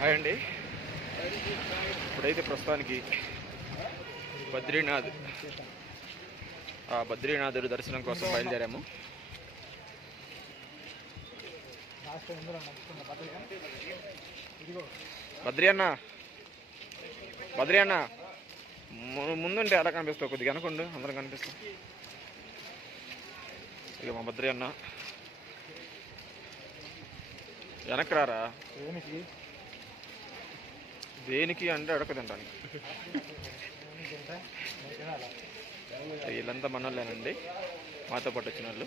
Hi అండి. ఇప్పుడైతే ప్రస్తుతానికి బద్రీనాథుడి దర్శనం కోసం బయలుదేరాము. బద్రీ అన్న ముందుంటే ఎలా కనిపిస్తావు? కొద్దిగా అనుకోండి, అందరం కనిపిస్తాం. ఇక మా బద్రీ అన్న వెనక్కి రారా. దేనికి అంటే అడగదంటాను. వీళ్ళంతా మనోళ్ళేనండి, మాతో పాటు వచ్చిన వాళ్ళు.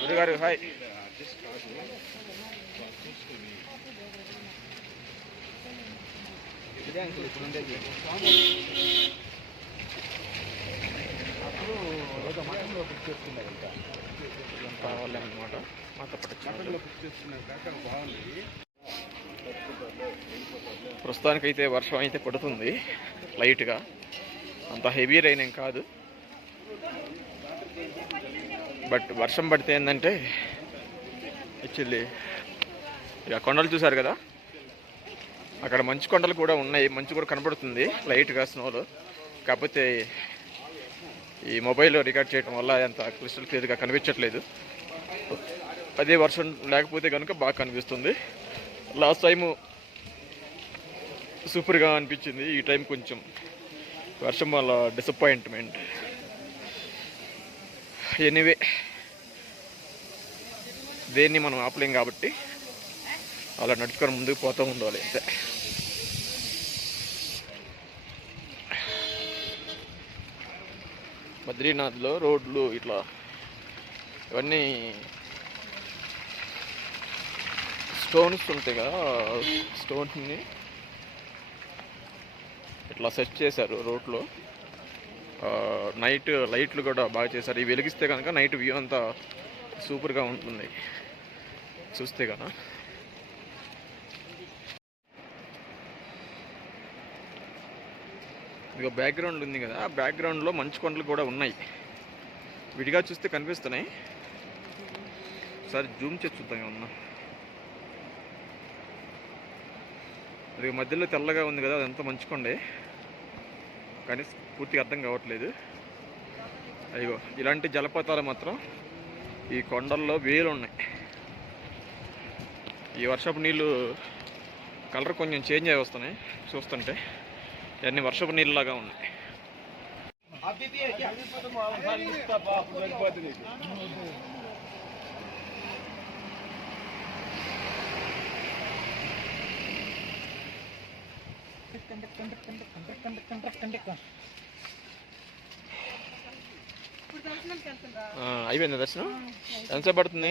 గురుగారు హాయ్. కావాలన్నమాట మాతో పాటు ప్రస్తుతానికైతే వర్షం అయితే పడుతుంది లైట్గా, అంత హెవీ రైన్ ఏం కాదు. బట్ వర్షం పడితే ఏంటంటే యాక్చువల్లీ ఇక కొండలు చూసారు కదా, అక్కడ మంచు కొండలు కూడా ఉన్నాయి, మంచు కూడా కనబడుతుంది లైట్గా స్నోలో. కాకపోతే ఈ మొబైల్లో రికార్డ్ చేయడం వల్ల అంత క్రిస్టల్ క్లియర్గా కనిపించట్లేదు. అదే వర్షం లేకపోతే కనుక బాగా కనిపిస్తుంది. లాస్ట్ టైము సూపర్గా అనిపించింది, ఈ టైం కొంచెం వర్షం వల్ల డిసప్పాయింట్మెంట్. ఎనీవే దేన్ని మనం ఆపలేం కాబట్టి అలా నడుచుకొని ముందుకు పోతూ ఉండాలి అంతే. బద్రీనాథ్లో రోడ్లు ఇట్లా ఇవన్నీ స్టోన్స్ ఉంటాయి కదా, స్టోన్స్ని ఇట్లా సెట్ చేశారు రోడ్లో. నైట్ లైట్లు కూడా బాగా చేశారు, ఇవి వెలిగిస్తే కనుక నైట్ వ్యూ అంతా సూపర్గా ఉంటుంది చూస్తే కదా. ఇక బ్యాక్గ్రౌండ్ ఉంది కదా, ఆ బ్యాక్గ్రౌండ్లో మంచు కొండలు కూడా ఉన్నాయి, విడిగా చూస్తే కనిపిస్తున్నాయి. ఒకసారి జూమ్ చేసి చూద్దాం ఏమన్నా. అది మధ్యలో తెల్లగా ఉంది కదా, అదంతా మంచు కొండే, కానీ పూర్తిగా అర్థం కావట్లేదు. అయ్యో ఇలాంటి జలపాతాలు మాత్రం ఈ కొండల్లో వేలు ఉన్నాయి. ఈ వర్షపు నీళ్ళు కలర్ కొంచెం చేంజ్ అయి వస్తున్నాయి చూస్తుంటే, ఇవన్నీ వర్షపు నీళ్ళలాగా ఉన్నాయి. అయిపోయింది దర్శనం. ఎంతసేపు పడుతుంది?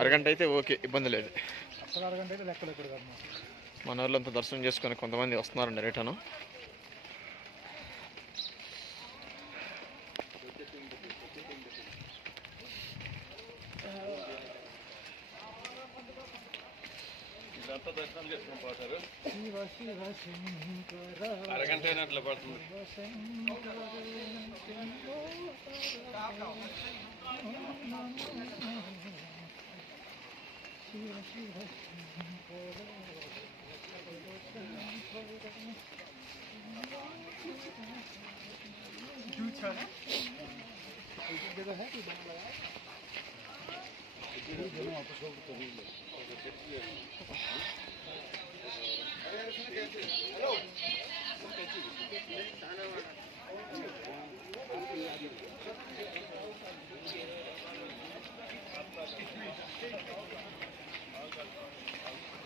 అరగంట అయితే ఓకే, ఇబ్బంది లేదు. మన వాళ్ళంతా దర్శనం చేసుకొని కొంతమంది వస్తున్నారండి రిటర్న్. అరగంట అయినట్లు పడుతుంది.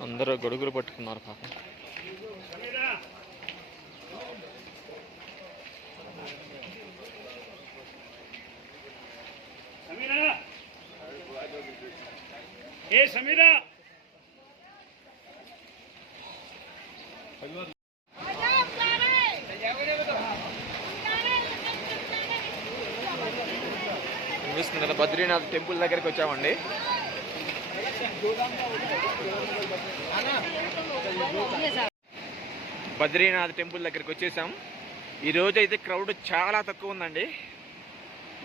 అందరూ గొడుగులు పట్టుకున్నారు పాపం. సమీరా కనిపిస్తుంది. బద్రీనాథ్ టెంపుల్ దగ్గరికి వచ్చామండి. బద్రీనాథ్ టెంపుల్ దగ్గరికి వచ్చేసాం. ఈరోజు అయితే క్రౌడ్ చాలా తక్కువ ఉందండి.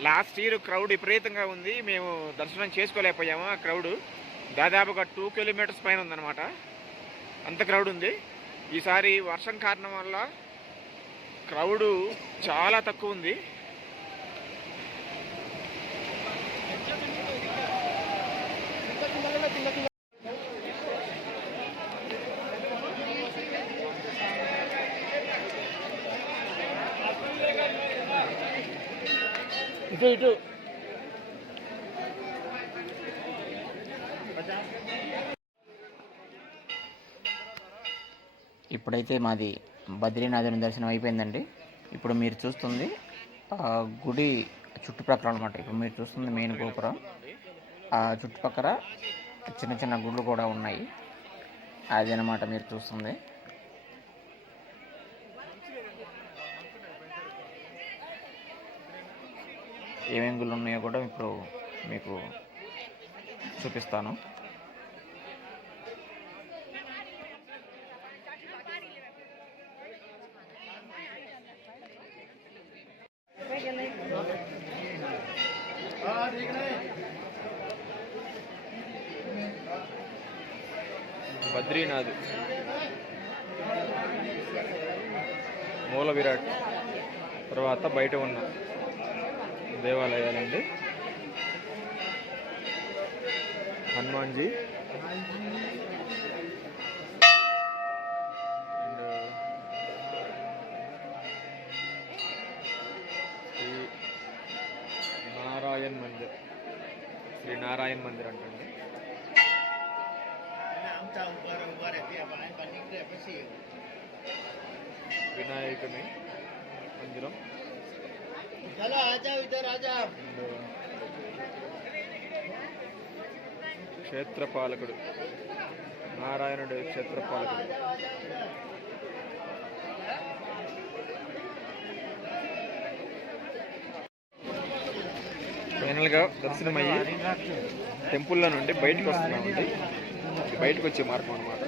లాస్ట్ ఇయర్ క్రౌడ్ విపరీతంగా ఉంది. మేము దర్శనం చేసుకోలేకపోయాము. ఆ క్రౌడ్ దాదాపుగా 2 కిలోమీటర్స్ పైన ఉందన్నమాట. అంత క్రౌడ్ ఉంది. ఈసారి వర్షం కారణం వల్ల క్రౌడ్ చాలా తక్కువ ఉంది. ఇటు ఇప్పుడైతే మాది బద్రీనాథుని దర్శనం అయిపోయిందండి. ఇప్పుడు మీరు చూస్తుంది గుడి చుట్టుప్రక్కల అనమాట. ఇప్పుడు మీరు చూస్తుంది మెయిన్ గోపురం. ఆ చుట్టుపక్కల చిన్న చిన్న గుళ్ళు కూడా ఉన్నాయి. అదనమాట మీరు చూస్తుంది. ఏమేమి గుళ్ళు ఉన్నాయో కూడా ఇప్పుడు మీకు చూపిస్తాను. బద్రీనాథ్, మూల విరాట్, తర్వాత బయట ఉన్న దేవాలయాలండి. హనుమాన్జీ అండ్ శ్రీ నారాయణ్ మందిర్, శ్రీ నారాయణ్ మందిర్ అంటండి. వినాయకుని మందిరం, క్షేత్రపాలకుడు, నారాయణుడు క్షేత్రపాలకుడు. ఫైనల్గా దర్శనమయ్యి టెంపుల్లో నుండి బయటకు వస్తున్నామండి. బయటకు వచ్చే మార్గం అన్నమాట.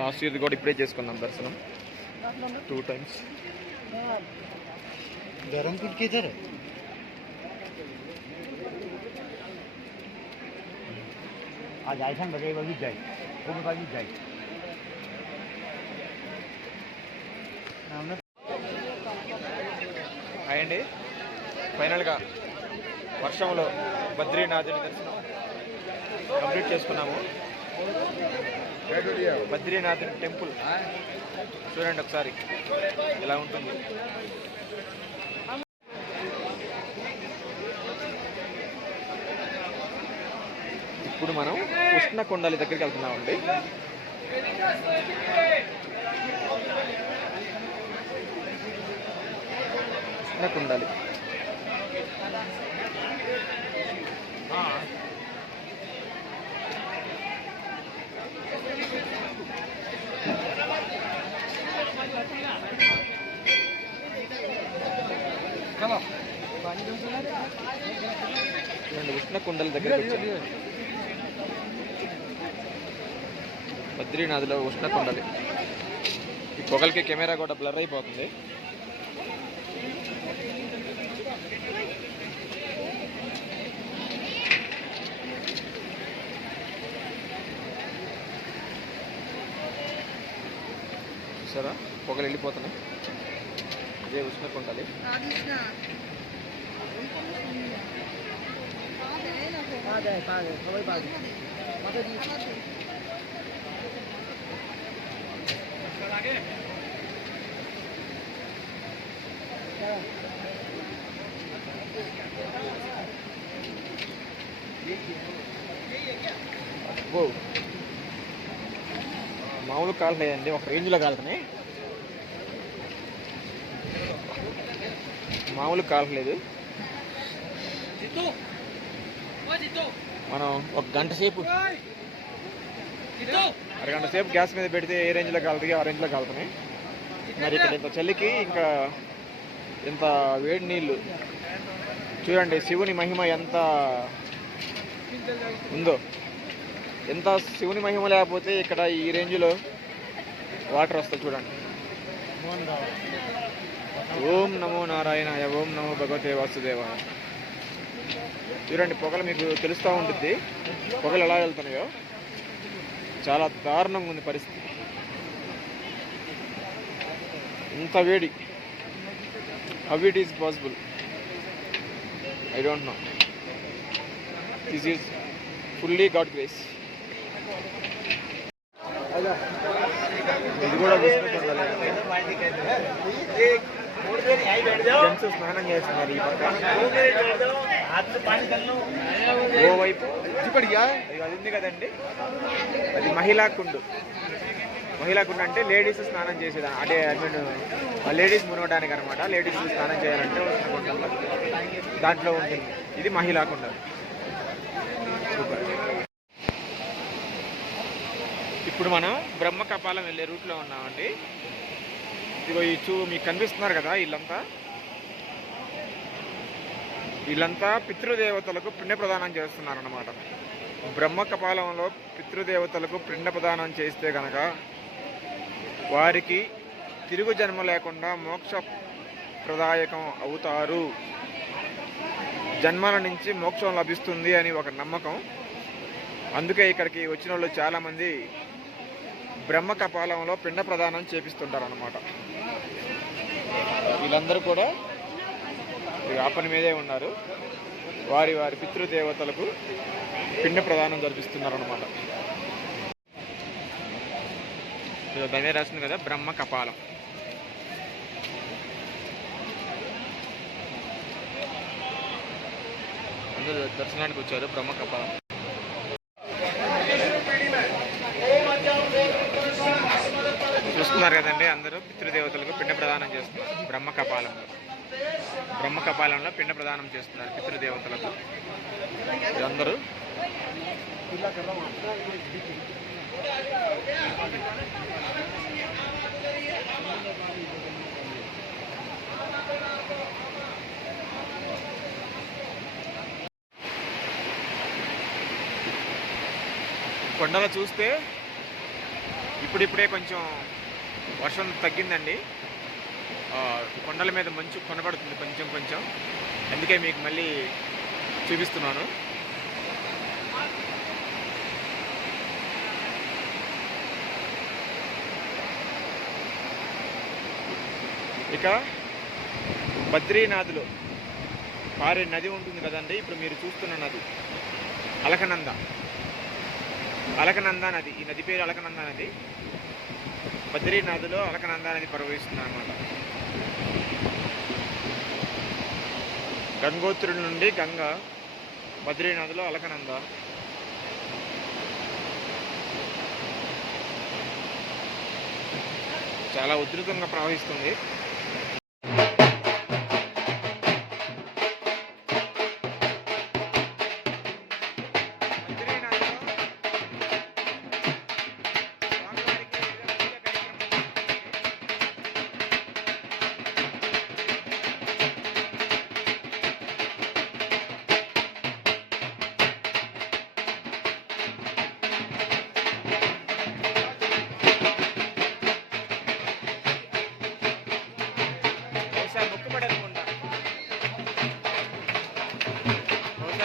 లాస్ట్ ఇయర్ కూడా ఇప్పుడే చేసుకున్నాం దర్శనం 2 times. धर्मपुर किधर है? आज ऐसा बजे वही जाए वो बाजू जाए అయ్యండి. ఫైనల్గా వర్షంలో బద్రీనాథుని దర్శనం కంప్లీట్ చేసుకున్నాము. బద్రీనాథుని టెంపుల్ చూడండి ఒకసారి ఎలా ఉంటుంది. ఇప్పుడు మనం కృష్ణకొండలి దగ్గరికి వెళ్తున్నామండి. కృష్ణకొండలి కృష్ణకొండలి దగ్గరికి వచ్చాము. బద్రీనాథ్లో కృష్ణకొండలి. ఈ పొగలకి కెమెరా కూడా బ్లర్ అయిపోతుంది. చూసారా పొగలు వెళ్ళిపోతున్నాయి. ఇదే కృష్ణకొండలి. మామూలు కాలలేదండి, ఒక రేంజ్లో కాలుతున్నాయి. మామూలు కాలలేదు. మనం ఒక గంట సేపు అరగంట సేపు గ్యాస్ మీద పెడితే ఏ రేంజ్లో కాలుతాయి ఆ రేంజ్లో కాలుతున్నాయి. మరి ఇక్కడ ఇంత చలికి ఇంకా ఇంత వేడి నీళ్ళు చూడండి. శివుని మహిమ ఎంత ఉందో. ఎంత శివుని మహిమ లేకపోతే ఇక్కడ ఈ రేంజ్లో వాటర్ వస్తాయి చూడండి. ఓం నమో నారాయణాయ, ఓం నమో భగవతే వాసుదేవాయ. చూడండి పొగలు మీకు తెలుస్తూ ఉంటుంది, పొగలు ఎలా వెళ్తున్నాయో. చాలా దారుణంగా ఉంది పరిస్థితి. ఇంత వేడి. How it is possible, I don't know. This is fully God grace. ఇది కూడా జెంట్స్ స్నానం చేస్తున్నారు ఈ పక్క. ఓవైపు అది ఉంది కదండి, అది మహిళా కుండు. మహిళా కుండ అంటే లేడీస్ స్నానం చేసేదాన్ని, అంటే ఐ మీన్ లేడీస్ మునగడానికి అనమాట. లేడీస్ స్నానం చేయాలంటే కుండలో దాంట్లో ఉంటుంది. ఇది మహిళా కుండ. సూపర్. ఇప్పుడు మనం బ్రహ్మ కపాలం వెళ్ళే రూట్లో ఉన్నామండి. ఇదిగో ఈ మీకు కనిపిస్తున్నారు కదా, వీళ్ళంతా పితృదేవతలకు పిండ ప్రదానం చేస్తున్నారన్నమాట. బ్రహ్మ కపాలంలో పితృదేవతలకు పిండ ప్రదానం చేస్తే కనుక వారికి తిరుగు జన్మ లేకుండా మోక్ష ప్రదాయకం అవుతారు, జన్మల నుంచి మోక్షం లభిస్తుంది అని ఒక నమ్మకం. అందుకే ఇక్కడికి వచ్చిన వాళ్ళు చాలామంది బ్రహ్మ కపాలంలో పిండ ప్రదానం చేపిస్తుంటారు అన్నమాట. వీళ్ళందరూ కూడా ఆ పని మీదే ఉన్నారు. వారి వారి పితృదేవతలకు పిండ ప్రదానం జరిపిస్తున్నారు అన్నమాట. దాని రాసింది కదా బ్రహ్మ కపాలం. అందరూ దర్శనానికి వచ్చారు బ్రహ్మ కపాలం. చూస్తున్నారు కదండి, అందరూ పితృదేవతలకు పిండ ప్రదానం చేస్తున్నారు బ్రహ్మ కపాలంలో. బ్రహ్మ కపాలంలో పిండ ప్రదానం చేస్తున్నారు పితృదేవతలకు అందరూ. కొండలు చూస్తే ఇప్పుడిప్పుడే కొంచెం వర్షం తగ్గిందండి. కొండల మీద మంచు కనబడుతుంది కొంచెం కొంచెం, అందుకే మీకు మళ్ళీ చూపిస్తున్నాను. ఇక బద్రీనాథ్లో పారే నది ఉంటుంది కదండి, ఇప్పుడు మీరు చూస్తున్న నది అలకనంద నది. ఈ నది పేరు అలకనంద నది. బద్రీనాథ్లో అలకనంద నది ప్రవహిస్తుంది అన్నమాట. గంగోత్రుడి నుండి గంగ, బద్రీనాథ్లో అలకనంద. చాలా ఉధృతంగా ప్రవహిస్తుంది.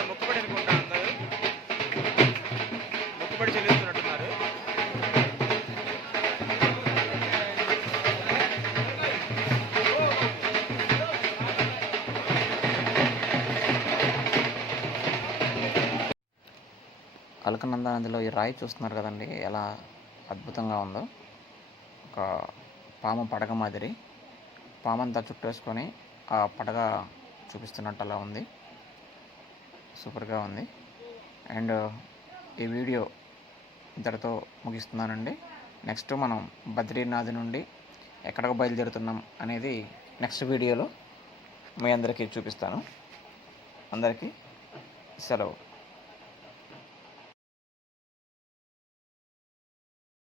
మొక్కుబడి అనుకుంటా అందరూ మొక్కుబడి చెల్లిస్తున్నట్టున్నారు. అలకనంద నదిలో ఈ రాయి చూస్తున్నారు కదండి, ఎలా అద్భుతంగా ఉందో. ఒక పాము పడగ మాదిరి, పామంతా చుట్టేసుకొని ఆ పడగ చూపిస్తున్నట్టు అలా ఉంది. సూపర్గా ఉంది. అండ్ ఈ వీడియో ఇంతటితో ముగిస్తున్నానండి. నెక్స్ట్ మనం బద్రీనాథ్ నుండి ఎక్కడికి బయలుదేరుతున్నాం అనేది నెక్స్ట్ వీడియోలో మీ అందరికీ చూపిస్తాను. అందరికీ సెలవు.